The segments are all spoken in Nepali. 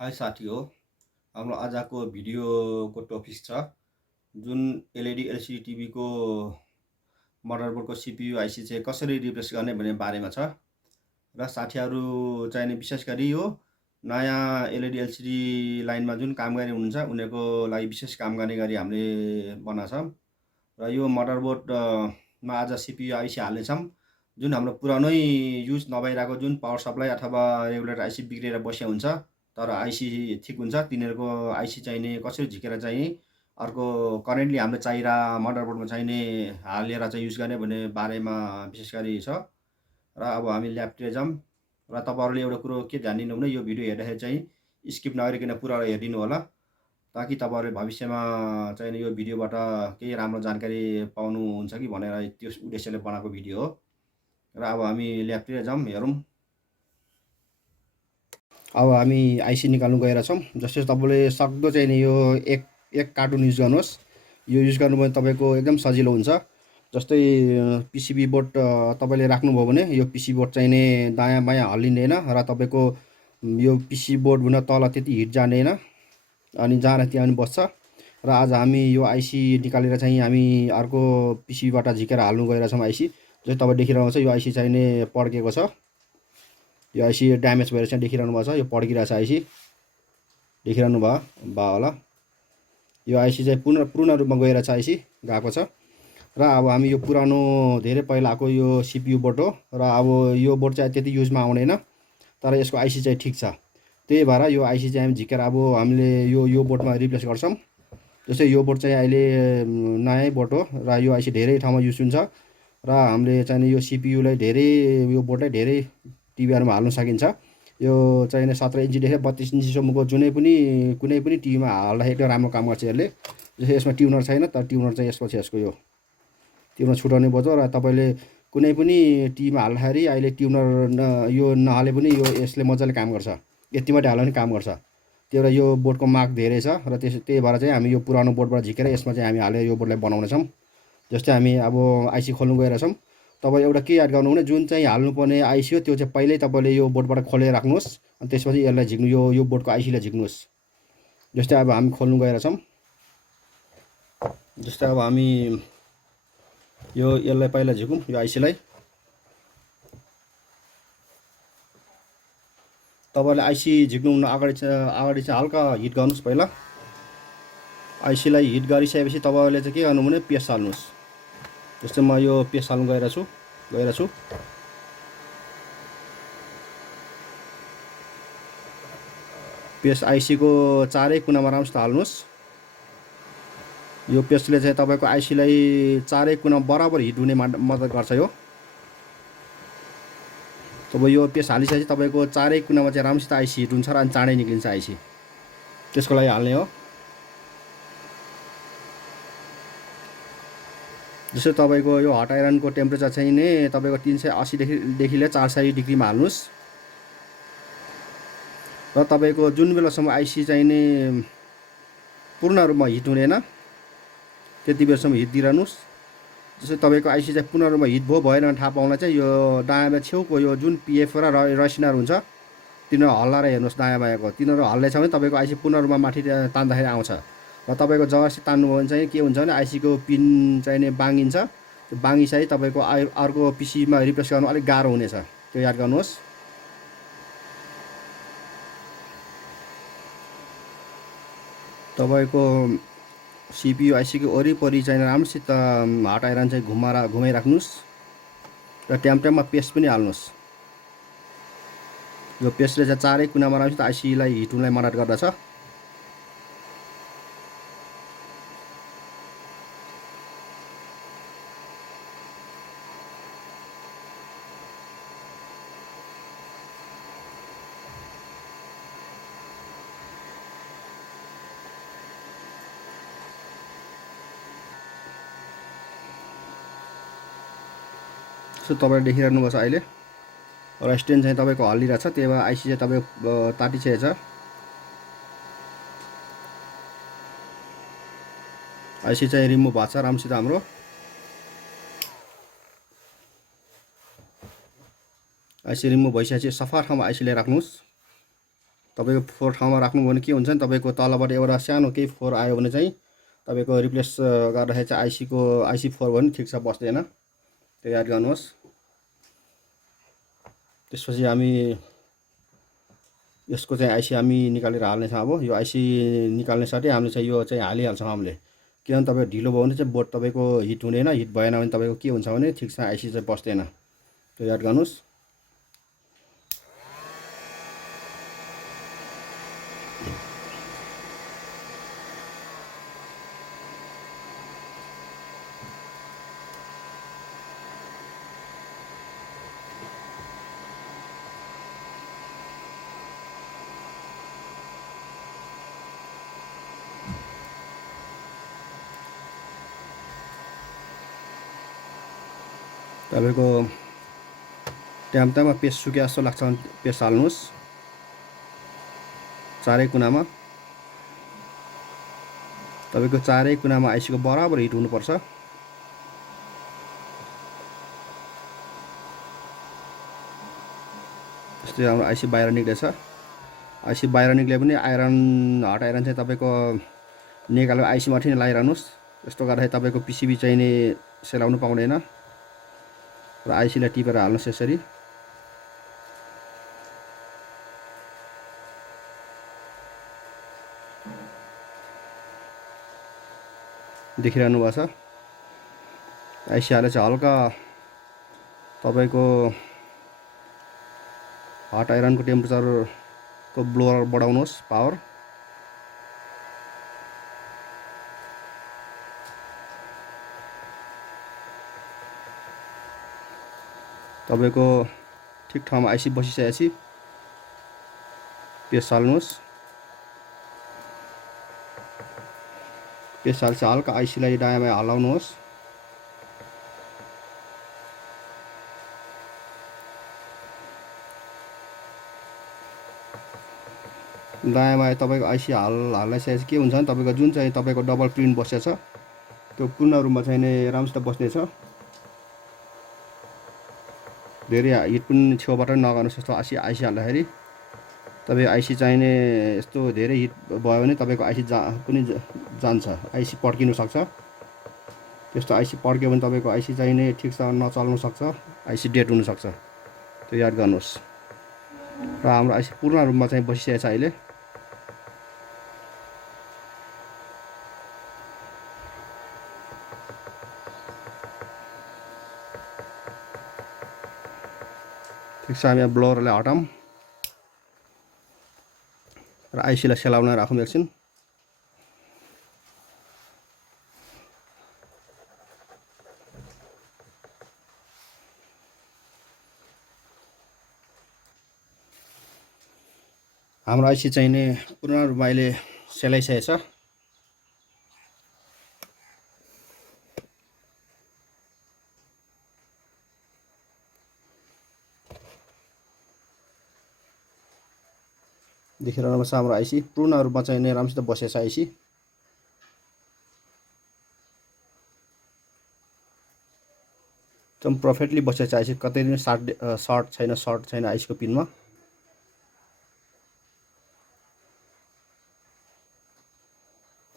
हाई साथी हो हाम्रो आजको भिडियोको टपिक छ जुन एलइडी एलसिडी टिभीको मदरबोर्डको सिपियु आइसी चाहिँ कसरी रिप्लेस गर्ने भन्ने बारेमा छ र साथीहरू चाहिँ विशेष गरी यो नयाँ एलइडी एलसिडी लाइनमा जुन काम गर्ने हुनुहुन्छ उनीहरूको लागि विशेष काम गर्ने गरी हामीले बनाएको छ र यो मदरबोर्डमा आज सिपियु आइसी हाल्नेछौँ जुन हाम्रो पुरानै युज नभइरहेको जुन पावर सप्लाई अथवा रेगुलेटर आइसी बिग्रेर बसेको हुन्छ तर आइसी ठिक हुन्छ तिनीहरूको आइसी चाहिने कसरी झिकेर चाहिँ अर्को करेन्टली हामीले चाहिरहेको मदरबोर्डमा चाहिने हालेर चाहिँ युज गर्ने भन्ने बारेमा विशेष गरी छ र अब हामी ल्याबतिर जाऊँ र तपाईँहरूले एउटा कुरो के ध्यान दिनु भने यो भिडियो हेर्दाखेरि चाहिँ स्किप नगरिकन पुरा हेरिदिनु होला ताकि तपाईँहरूले भविष्यमा चाहिँ यो भिडियोबाट केही राम्रो जानकारी पाउनुहुन्छ कि भनेर त्यो उद्देश्यले बनाएको भिडियो हो र अब हामी ल्याबतिर जाऊँ हेरौँ। अब हामी आइसी निकाल्नु गएर छौँ। जस्तै तपाईँले सक्दो चाहिँ यो एक कार्टुन युज गर्नुहोस्। यो युज गर्नुभयो भने तपाईँको एकदम सजिलो हुन्छ। जस्तै पिसिबी बोर्ड तपाईँले राख्नुभयो भने यो पिसिबी बोर्ड चाहिने दायाँ बायाँ हल्लिँदैन र तपाईँको यो पिसिबी बोर्डभन्दा तल त्यति हिट जाँदैन अनि जहाँ त्यहाँ पनि बस्छ। र आज हामी यो आइसी निकालेर चाहिँ हामी अर्को पिसिबीबाट झिकेर हाल्नु गएर छौँ आइसी। जस्तै तपाईँ देखिरहनु छ यो आइसी चाहिने पड्केको छ। यो आइसी ड्यामेज भएर चाहिँ देखिरहनु भएको छ। यो पड्किरहेको छ आइसी देखिरहनु भयो होला। यो आइसी चाहिँ पूर्ण रूपमा गएर छ आइसी गएको छ। र अब हामी यो पुरानो धेरै पहिलाको यो सिपियु बोर्ड हो र अब यो बोर्ड चाहिँ त्यति युजमा आउँदैन तर यसको आइसी चाहिँ ठिक छ। त्यही भएर यो आइसी चाहिँ हामी झिकेर अब हामीले यो बोर्डमा रिप्लेस गर्छौँ। जस्तै यो बोर्ड चाहिँ अहिले नयाँ बोर्ड हो र यो आइसी धेरै ठाउँमा युज हुन्छ र हामीले चाहिँ यो सिपियुलाई धेरै यो बोर्डलाई धेरै टिभीहरूमा हाल्न सकिन्छ। यो चाहिँ 17 इन्चीदेखि 32 इन्चीसम्मको कुनै पनि टिभीमा हाल्दाखेरि एकदम राम्रो काम गर्छ यसले। जस्तै यसमा ट्युनर छैन तर ट्युनर चाहिँ यसपछि यसको यो ट्युनर छुटाउने बज्यो र तपाईँले कुनै पनि टिभीमा हाल्दाखेरि अहिले ट्युनर यो नहाले पनि यो यसले मजाले काम गर्छ। यति मात्रै हाल्दा पनि काम गर्छ। त्यो भएर यो बोर्डको माग धेरै छ र त्यही भएर चाहिँ हामी यो पुरानो बोर्डबाट झिकेर यसमा चाहिँ हामी हालेर यो बोर्डलाई बनाउनेछौँ। जस्तै हामी अब आइसी खोल्नु गएर छौँ। तपाईँ एउटा के याद गर्नु भने जुन चाहिँ हाल्नुपर्ने आइसी हो त्यो चाहिँ पहिल्यै तपाईँले यो बोर्डबाट खोलेर राख्नुहोस् अनि त्यसपछि यसलाई झिक्नु यो बोर्डको आइसीलाई झिक्नुहोस्। जस्तै अब हामी खोल्नु गएर छौँ। जस्तै अब हामी यसलाई पहिला झिकौँ यो आइसीलाई। तपाईँले आइसी झिक्नुहुन्न अगाडि चाहिँ हल्का हिट गर्नुहोस्। पहिला आइसीलाई हिट गरिसकेपछि तपाईँले चाहिँ के गर्नु भने पेस्ट हाल्नुहोस्। जस्तै म यो पेस्ट हाल्नु गएर छु पेस्ट आइसीको चारै कुनामा राम्रोसित हाल्नुहोस्। यो पेस्टले चाहिँ तपाईँको आइसीलाई चारै कुना बराबर हिट हुने मद्दत गर्छ। यो तपाईँ यो पेस्ट हालिसकेपछि तपाईँको चारै कुनामा चाहिँ राम्रोसित आइसी हिट हुन्छ र अनि चाँडै निक्लिन्छ आइसी। त्यसको लागि हाल्ने हो। जस्तै तपाईँको यो हट आइरनको टेम्परेचर चाहिँ नि तपाईँको 380देखि लिएर 400 डिग्रीमा हाल्नुहोस् र तपाईँको जुन बेलासम्म आइसी चाहिँ नि पूर्ण रूपमा हिट हुँदैन त्यति बेलासम्म हिट दिइरहनुहोस्। जस्तै तपाईँको आइसी चाहिँ पूर्ण रूपमा हिट भयो भएन थाहा पाउनलाई चाहिँ यो दायाँ छेउको यो जुन पिएफ र रसिनर हुन्छ तिनीहरू हल्लाएर हेर्नुहोस्। दायाँ बायाँको तिनीहरू हल्दैछ भने तपाईँको आइसी पूर्ण रूपमा माथि तान्दाखेरि आउँछ र तपाईँको जबरजस्ती तान्नुभयो भने चाहिँ के हुन्छ भने आइसीको पिन चाहिँ नि बाङ्गिन्छ। त्यो बाङ्गिसकेपछि तपाईँको अर्को पिसीमा रिप्लेस गर्नु अलिक गाह्रो हुनेछ। त्यो याद गर्नुहोस्। तपाईँको सिपियु आइसीको वरिपरि चाहिँ राम्रोसित हट आइरन चाहिँ घुमाइराख्नुहोस् र टाइममा पेस्ट पनि हाल्नुहोस्। यो पेस्टले चाहिँ चारै कुनामा राम्रोसित आइसीलाई हिट हुनलाई मद्दत गर्दछ। तपाईँले देखिरहनु भएको छ अहिले र स्ट्यान्ड चाहिँ तपाईँको हल्लिरहेछ। त्यही भएर आइसी चाहिँ तपाईँको तातिसकेको छ। आइसी चाहिँ रिमुभ भएको छ राम्रोसित हाम्रो। आइसी रिमुभ भइसकेपछि सफा ठाउँमा आइसीलाई राख्नुहोस्। तपाईँको फोहोर ठाउँमा राख्नु भने के हुन्छ नि तपाईँको तलबाट एउटा सानो केही फोहोर आयो भने चाहिँ तपाईँको रिप्लेस गर्दाखेरि चाहिँ आइसी फोहोर भने ठिक छ बस्दैन, त्यो याद गर्नुहोस्। त्यसपछि हामी यसको चाहिँ आइसी हामी निकालेर हाल्नेछौँ। अब यो आइसी निकाल्ने साथै हामीले चाहिँ यो चाहिँ हालिहाल्छौँ हामीले, किनभने तपाईँको ढिलो भयो भने चाहिँ बोर्ड तपाईँको हिट हुँदैन, हिट भएन भने तपाईँको के हुन्छ भने ठिकसँग आइसी चाहिँ बस्दैन, त्यो याद गर्नुहोस्। तपाईँको ट्याम्टामा पेस्ट सुके जस्तो लाग्छ भने पेस्ट हाल्नुहोस् चारै कुनामा। तपाईँको चारै कुनामा आइसीको बराबर हिट हुनुपर्छ। जस्तै हाम्रो आइसी बाहिर निक्लेछ, आइसी बाहिर निक्ले पनि आइरन हट आइरन चाहिँ तपाईँको निकालेर आइसी माथि नै लगाइरहनुहोस्। यस्तो गर्दाखेरि तपाईँको पिसिबी चाहिँ नि सेलाउनु पाउँदैन र आइसीलाई टिपेर हाल्नुहोस् यसरी। देखिरहनु भएको छ आइसी हाले चाहिँ हल्का तपाईँको हट आइरनको टेम्परेचरको ब्लोअर बढाउनुहोस् पावर। तपाईँको ठिक ठाउँमा आइसी बसिसकेपछि पेस्ट हाल्नुहोस्। पेस्ट हाल्छ हल्का आइसीलाई दायाँमा हल्लाउनुहोस्। दायाँमा तपाईँको आइसी हाल्लाइसकेपछि के हुन्छ भने तपाईँको जुन चाहिँ तपाईँको डबल प्रिन्ट बसेको छ त्यो पूर्ण रूपमा चाहिँ नि राम्रोसित बस्नेछ। धेरै हिट पनि छेउबाट नगर्नुहोस्। यस्तो आइसी हाल्दाखेरि तपाईँको आइसी चाहिने यस्तो धेरै हिट भयो भने तपाईँको आइसी पनि जान्छ, आइसी पड्किनु सक्छ। त्यस्तो आइसी पड्क्यो भने तपाईँको आइसी चाहिने ठिकसँग नचल्नु सक्छ, आइसी डेड हुनसक्छ, त्यो याद गर्नुहोस्। र हाम्रो आइसी पूर्ण रूपमा चाहिँ बसिसकेको छ अहिले। ठिक छ, हामी ब्लोअरलाई हटाऊँ र आइसीलाई सेलाउन राखौँ एकछिन। हाम्रो आइसी चाहिने पूर्ण रूपमा अहिले सेलाइसकेको छ। देखिरहनु पर्छ हाम्रो आइसी पूर्ण रूपमा चाहिँ राम्रोसित बसेको छ आइसी। एकदम पर्फेक्टली बसेको छ आइसी, कतै पनि सर्ट छैन आइसीको पिनमा।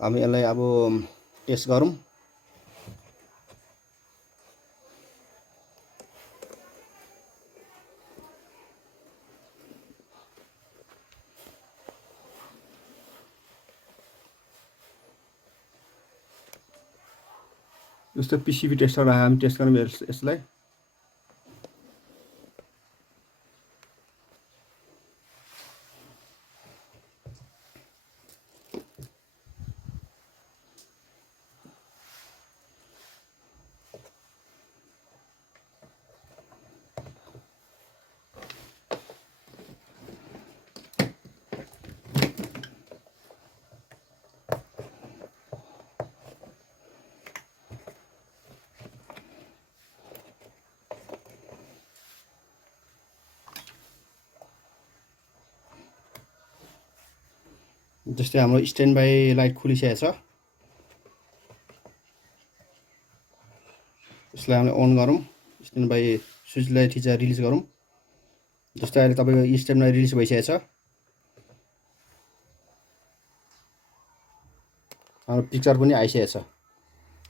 हामी यसलाई अब टेस्ट गरौँ। जस्तो पिसिबी टेस्टर हामी टेस्ट गरौँ यसलाई। जस्तै हाम्रो स्ट्यान्ड बाई लाइट खुलिसकेको छ, यसलाई हामीले अन गरौँ। स्ट्यान्ड बाई स्विचलाई थिचेर रिलिज गरौँ। जस्तै अहिले तपाईँको स्ट्यान्ड बाई रिलिज भइसकेको छ। पिक्चर पनि आइसकेको छ।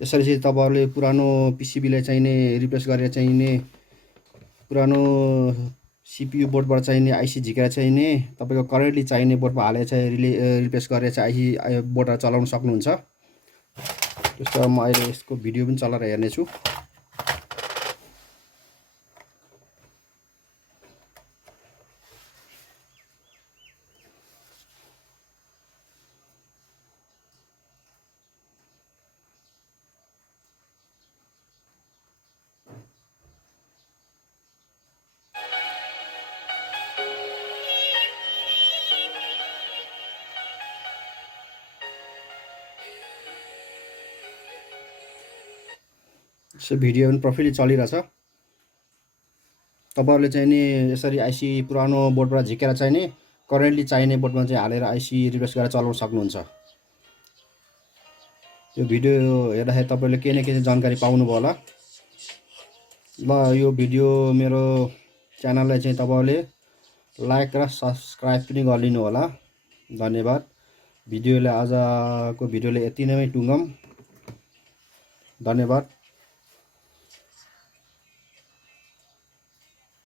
यसरी चाहिँ तपाईँहरूले पुरानो पिसिबीलाई चाहिने रिप्लेस गरेर चाहिने पुरानो सिपियु बोर्डबाट चाहिने आइसी झिकेर चाहिने तपाईँको करेन्टली चाहिने बोर्डमा हालेर चाहिँ रिप्लेस गरेर चाहिँ आइसी बोर्डहरू चलाउन सक्नुहुन्छ। त्यस्तो म अहिले यसको भिडियो पनि चलाएर हेर्नेछु। यसो भिडियो पनि प्रफुल्ली चलिरहेछ। तपाईँहरूले चाहिँ नि यसरी आइसी पुरानो बोर्डबाट झिकेर चाहिने करेन्टली चाहिने बोर्डमा चाहिँ हालेर आइसी रिप्लेस गरेर चलाउन सक्नुहुन्छ। यो भिडियो हेर्दाखेरि तपाईँले केही न केही जानकारी पाउनुभयो होला। ल यो भिडियो मेरो च्यानललाई चाहिँ तपाईँहरूले लाइक र सब्सक्राइब पनि गरिदिनु होला। धन्यवाद। भिडियोलाई आजको भिडियोले यति नै टुङ्गौँ। धन्यवाद।